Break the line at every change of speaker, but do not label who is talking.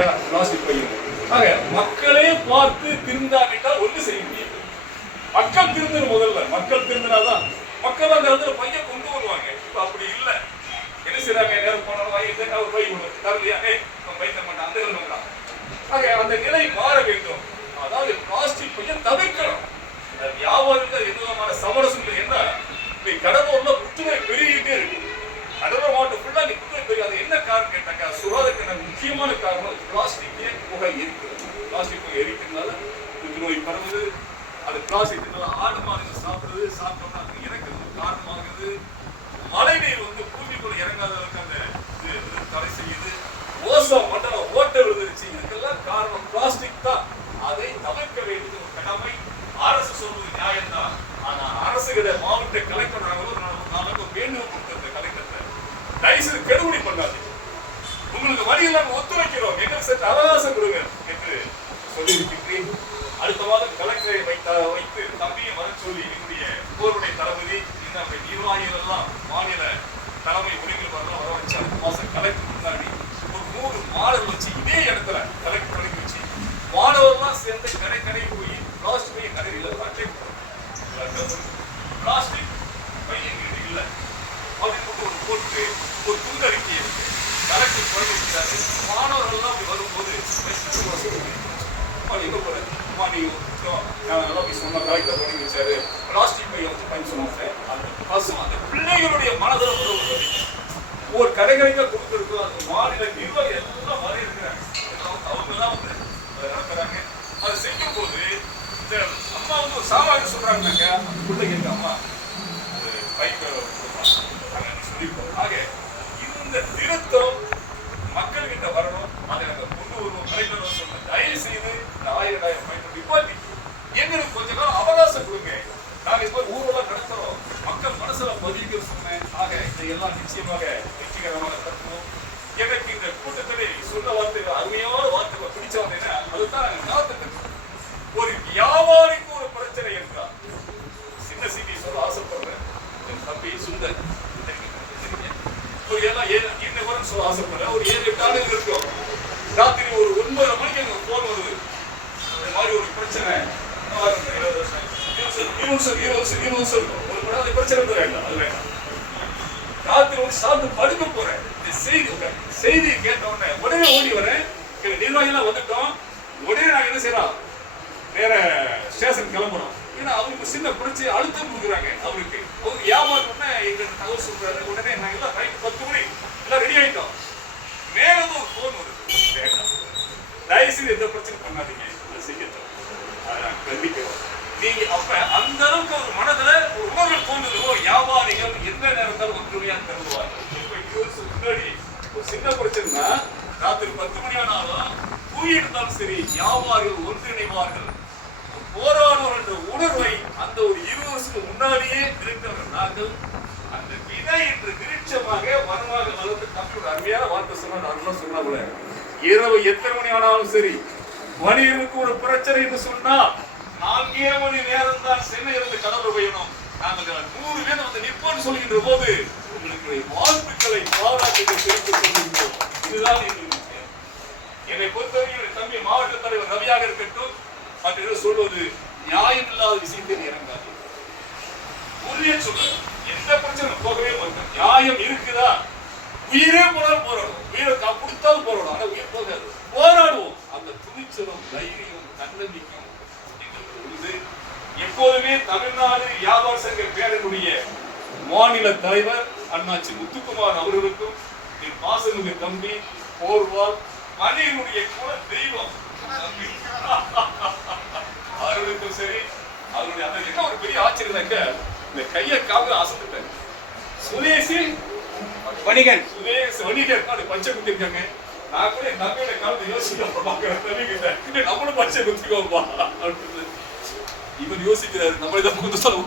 பையன் ஆக மக்களே பார்த்து திருந்தாவிட்டால் ஒன்று செய்ய முடியாது மக்கள் திருந்தணும் முதல்ல. மக்கள் திருந்தினாதான் மக்கள் அந்த இடத்துல பையன் கொண்டு வருவாங்க. இப்ப அப்படி இல்லை. என்ன செய்யறாங்க நேரம் போனாலும் வாங்கி ஒரு பை கொடுக்கும் தரலையா? ஏ பை தர மாட்டான் அந்த நிலைமை ஆக அந்த நிலை மாற வேண்டும் அதாவது பிளாஸ்டிக் பையன் தவிர்க்கணும் இந்த வியாபாரத்தில் எந்த விதமான சமரசம் இல்லை என்ன இப்ப கடலூர்ல புற்றுநோய் பெருகிட்டே இருக்கு கடலூர் மாவட்டம் ஃபுல்லா நீ புற்றுநோய் பெருகு அது என்ன காரணம் கேட்டாக்கா சுகாதாரத்துக்கு முக்கியமான காரணம் பிளாஸ்டிக் புகை எரிக்கிறது பிளாஸ்டிக் புகை எரிக்கிறதுனால நோய் பரவுது அது பிளாஸ்டிக் ஆடு மாடுகள் சாப்பிடுறது சாப்பிட்டோம்னா அது இறக்கிறது காரணமாகுது? மழை நீர் வந்து பூமிக்குள்ள இறங்காத அளவுக்கு அந்த இது தடை செய்யுது. ஓசோ மண்டலம் ஓட்ட விழுந்துருச்சு. இதுக்கெல்லாம் காரணம் பிளாஸ்டிக் தான். அதை தவிர்க்க வேண்டியது ஒரு கடமை. அரசு சொல்வது நியாயம்தான். ஆனா அரசுகிட்ட மாவட்ட கலெக்டர் நாங்களும் நாளைக்கு ஒரு வேண்டுகோள் கொடுத்தது கலெக்டர் தயவுசெய்து கெடுபிடி பண்ணாதீங்க. உங்களுக்கு வழியில் நாங்கள் ஒத்துழைக்கிறோம். எங்களுக்கு சற்று அவகாசம் கொடுங்க என்று சொல்லியிருக்கின்றேன் அடுத்த மாதம் கலெக்டரை வைத்த வைத்து தம்பியை வர சொல்லி என்னுடைய போருடைய தளபதி இந்த நம்முடைய நிர்வாகிகள் எல்லாம் மாநில தலைமை ஒருங்கிணைப்பாளர்கள் வர வச்சு அடுத்த மாசம் கலெக்டர் முன்னாடி ஒரு நூறு மாடல் வச்சு இதே இடத்துல கலெக்டர் வரைக்கும் வச்சு மாணவர்கள்லாம் சேர்ந்து கடை கடை போய் பிளாஸ்டிக் பைய கடையில் அட்டை பிளாஸ்டிக் பை எங்கிட்ட இல்லை அப்படின்னு போட்டு ஒரு போட்டு ஒரு துண்டறிக்கையை கலெக்டர் குறைஞ்சிருக்கிறாரு மாணவர்கள்லாம் அப்படி வரும்போது வெஸ்டர்ன் வசதி அம்மா நீங்க போற அம்மா நீ நான் நல்லா போய் சொன்ன வச்சாரு பிளாஸ்டிக் பை வந்து பயன் சொன்னாங்க அந்த பசு அந்த பிள்ளைகளுடைய மனதில் ஒரு ஒரு ஒரு கடைகளுக்கு கொடுத்துருக்கோம் அந்த மாநில நிர்வாகம் எல்லாம் மாறி இருக்கிறாங்க. அவங்க தான் வந்து அதை நடத்துறாங்க. அதை செய்யும் போது இந்த அம்மா வந்து ஒரு சாமானிய சொல்றாங்கனாக்க அந்த பிள்ளைங்க அம்மா ஒரு பைக் சொல்லிப்போம் சொல்லியிருக்கோம். ஆக இந்த திருத்தம் மக்கள்கிட்ட வரணும். அதை நாங்க கொண்டு வருவோம். கலைஞர் சொன்ன தயவு செய்து இந்த ஆயிரம் ஆயிரம் பயன்படுத்தி எங்களுக்கு கொஞ்ச காலம் கொடுங்க நாங்க இப்போ ஊரெல்லாம் நடத்துறோம் மக்கள் மனசுல பதிவுகள் சொன்னேன். ஆக இதையெல்லாம் நிச்சயமாக வெற்றிகரமாக நடத்துவோம். எனக்கு இந்த கூட்டத்திலே சொன்ன வார்த்தைகள் அருமையான வார்த்தைகள் பிடிச்ச வார்த்தைன்னா அதுதான் நாங்க காத்துட்டு ஒரு வியாபாரிக்கு ஒரு பிரச்சனை என்றால் சின்ன சிட்டி சொல்ல ஆசைப்படுறேன். என் தம்பி சுந்தர் ஒரு ஏழா ஏழு என்ன வரும் சொல்ல ஆசைப்படுறேன். ஒரு ஏழு எட்டு ஆண்டுகள் இருக்கும். ராத்திரி ஒரு ஒன்பது மணிக்கு எனக்கு ஃபோன் வருது. இந்த மாதிரி ஒரு பிரச்சனை நான் வரேன், இருபது வருஷம். இருபது வருஷம், இருபது வருஷம், இருபது வருஷம் ஒரு படம் அந்த பிரச்சனை வந்து வேண்டாம் அது வேண்டாம். ராத்திரி வந்து சாப்பிட்டு படுக்க போறேன். இந்த செய்தி செய்தி கேட்ட உடனே உடனே ஓடி வரேன். எங்க நிர்வாகிலாம் வந்துட்டோம். உடனே நாங்க என்ன செய்யறோம் வேற ஸ்டேஷன் கிளம்புறோம் ஏன்னா அவருக்கு சின்ன பிடிச்சி அழுத்தம் கொடுக்குறாங்க அவருக்கு. அவங்க வியாபாரம்னா எங்களுக்கு தகவல் சொல்றாரு. உடனே நாங்க எல்லாம் ரைட் பத்து மணி. எல்லாம் ரெடி ஆயிட்டோம். மேலும் ஒரு ஃபோன் வருது. வேண்டாம். தயவுசெய்து எந்த பிரச்சனை பண்ணாதீங்க அதை செய்யட்டும் அதை நாங்க கண்டிக்கிறோம் நீங்க அப்ப அந்த அளவுக்கு ஒரு மனதுல ஒரு உணர்வு தோணுது ஓ வியாபாரிகள் எந்த நேரத்தால் ஒற்றுமையா கருதுவார்கள் இப்ப இருபது முன்னாடி ஒரு சின்ன பிரச்சனைனா ராத்திரி பத்து மணி ஆனாலும் தூங்கி இருந்தாலும் சரி வியாபாரிகள் ஒன்றிணைவார்கள். போராடுவோம் என்ற உணர்வை அந்த ஒரு இருபது வருஷத்துக்கு முன்னாடியே இருக்கிறவர் நாங்கள் அந்த விதை என்று விருட்சமாக வனமாக வளர்ந்து தம்பியோட அருமையான வார்த்தை சொன்னா அருளா சொன்னாங்களே இரவு எத்தனை மணி ஆனாலும் சரி மனிதனுக்கு ஒரு பிரச்சனை என்று சொன்னா நான்கே மணி நேரம் தான் சென்னை இருந்து கடவுள் பெய்யணும் நாங்கள் நூறு பேர் வந்து நிற்போம்னு சொல்கின்ற போது உங்களுக்கு வாழ்த்துக்களை பாராட்டுகளை தெரிவித்துக் கொள்கின்றோம். இதுதான் எங்களுக்கு என்னை பொறுத்தவரையில் தம்பி மாவட்ட தலைவர் ரவியாக இருக்கட்டும் மற்ற சொல்வது நியாயம் இல்லாத விஷயத்தில் இறங்காது. உரிய சொல்றேன் எந்த பிரச்சனை போகவே மாட்டேன். நியாயம் இருக்குதா? உயிரே போனாலும் போராடும். உயிரை கொடுத்தாலும் போராடும். ஆனா உயிர் போகாது. போராடுவோம். அந்த துணிச்சலும் தைரியம் தன்னம்பிக்கை எப்போதுமே தமிழ்நாடு வியாபார சங்க பேரனுடைய மாநில தலைவர் அண்ணாச்சி முத்துக்குமார் அவர்களுக்கும் என் பாசமிகு தம்பி போர்வால் மணியனுடைய குல தெய்வம். அவர்களுக்கும் சரி அவருடைய அந்த என்ன ஒரு பெரிய ஆச்சரியம்னாக்க இந்த கையை காவல அசந்துட்டேன். சுதேசி
வணிகன்.
சுதேஷ் அப்படி பச்சை குத்திருக்காங்க நான் கூட என் தம்பியோட காலத்தை யோசிக்க தம்பிக்கிட்ட நம்மளும் பச்சை குத்திக்கோப்பா அப்படின்னு. இவர் யோசிக்கிறாரு நம்மளே தான் முகத்து சொல்ல